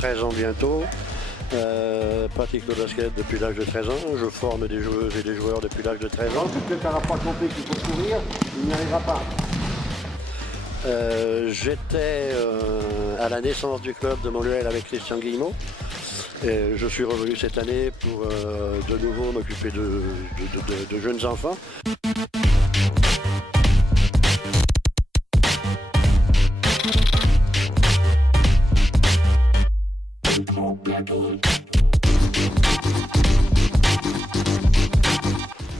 13 ans bientôt, pratique le basket depuis l'âge de 13 ans, je forme des joueuses et des joueurs depuis l'âge de 13 ans. Lorsque tu n'auras pas compris qu'il faut courir, il n'y arrivera pas. J'étais à la naissance du club de Montluel avec Christian Guillemot. Et je suis revenu cette année pour de nouveau m'occuper de jeunes enfants.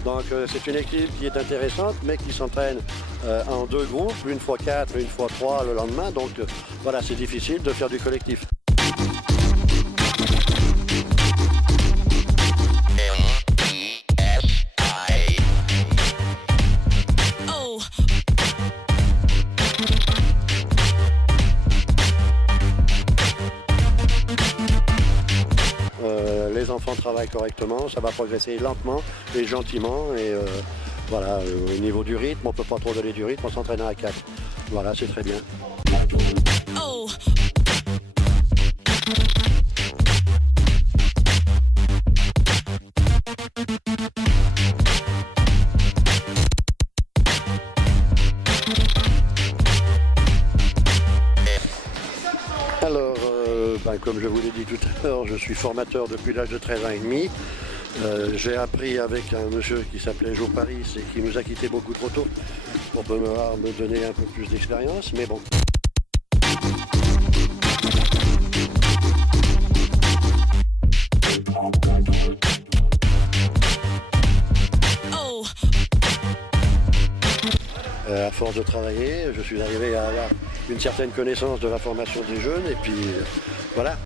Donc c'est une équipe qui est intéressante mais qui s'entraîne en deux groupes, une fois 4, une fois 3 le lendemain. Donc voilà, c'est difficile de faire du collectif. Les enfants travaillent correctement, ça va progresser lentement et gentiment. Et voilà, au niveau du rythme, on ne peut pas trop donner du rythme, on s'entraîne à 4. Voilà, c'est très bien. Oh. Alors, comme je vous l'ai dit tout à l'heure, je suis formateur depuis l'âge de 13 ans et demi. J'ai appris avec un monsieur qui s'appelait Joe Paris et qui nous a quittés beaucoup trop tôt pour pouvoir me donner un peu plus d'expérience, mais bon. À force de travailler, je suis arrivé à avoir une certaine connaissance de la formation des jeunes et puis voilà.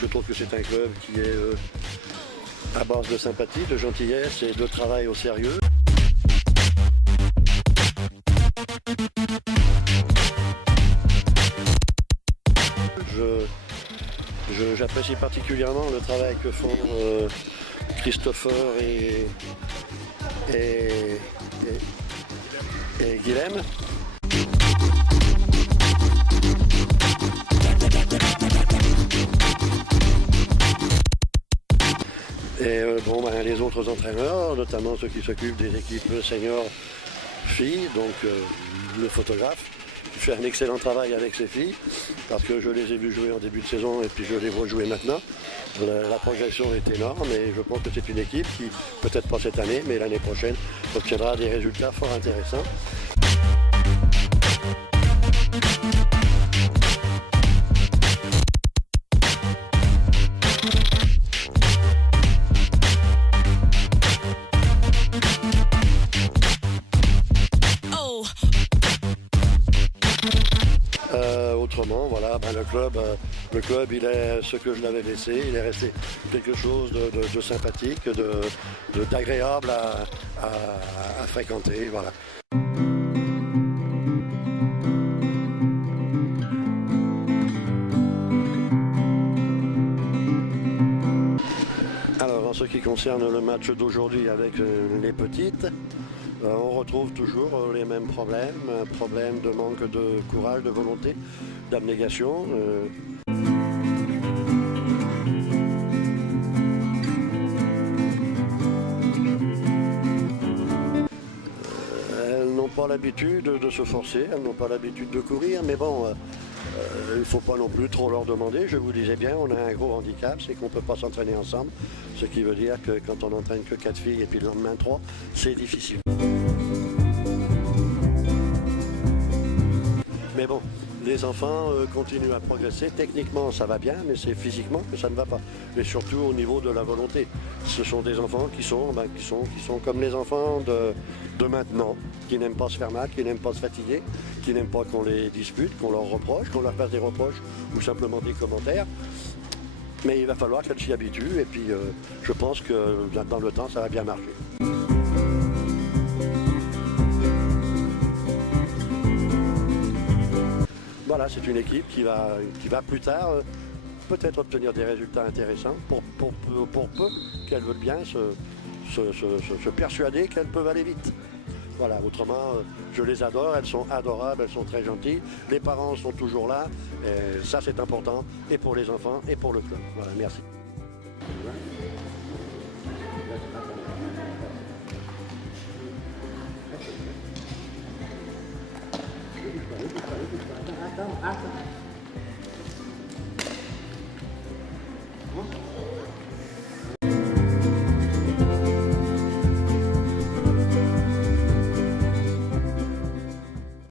Je trouve que c'est un club qui est à base de sympathie, de gentillesse et de travail au sérieux. J'apprécie particulièrement le travail que font Christopher et Guilhem. Et les autres entraîneurs, notamment ceux qui s'occupent des équipes seniors filles, donc le photographe, qui fait un excellent travail avec ses filles, parce que je les ai vues jouer en début de saison et puis je les vois jouer maintenant. La progression est énorme et je pense que c'est une équipe qui, peut-être pas cette année, mais l'année prochaine, obtiendra des résultats fort intéressants. Autrement, voilà, le club il est ce que je l'avais laissé, il est resté quelque chose de sympathique, d'agréable à fréquenter, voilà. Alors en ce qui concerne le match d'aujourd'hui avec les petites, on retrouve toujours les mêmes problèmes, un problème de manque de courage, de volonté, d'abnégation. Elles n'ont pas l'habitude de se forcer, elles n'ont pas l'habitude de courir, mais bon, il ne faut pas non plus trop leur demander. Je vous disais bien, on a un gros handicap, c'est qu'on ne peut pas s'entraîner ensemble, ce qui veut dire que quand on n'entraîne que 4 filles et puis le lendemain 3, c'est difficile. Mais bon, les enfants continuent à progresser. Techniquement, ça va bien, mais c'est physiquement que ça ne va pas. Et surtout au niveau de la volonté. Ce sont des enfants qui sont comme les enfants de maintenant, qui n'aiment pas se faire mal, qui n'aiment pas se fatiguer, qui n'aiment pas qu'on les dispute, qu'on leur reproche, qu'on leur fasse des reproches ou simplement des commentaires. Mais il va falloir qu'elles s'y habituent et puis je pense que dans le temps, ça va bien marcher. Voilà, c'est une équipe qui va plus tard peut-être obtenir des résultats intéressants pour peu qu'elles veulent bien se persuader qu'elles peuvent aller vite. Voilà, autrement, je les adore, elles sont adorables, elles sont très gentilles. Les parents sont toujours là, et ça c'est important, et pour les enfants, et pour le club. Voilà, merci. Attends.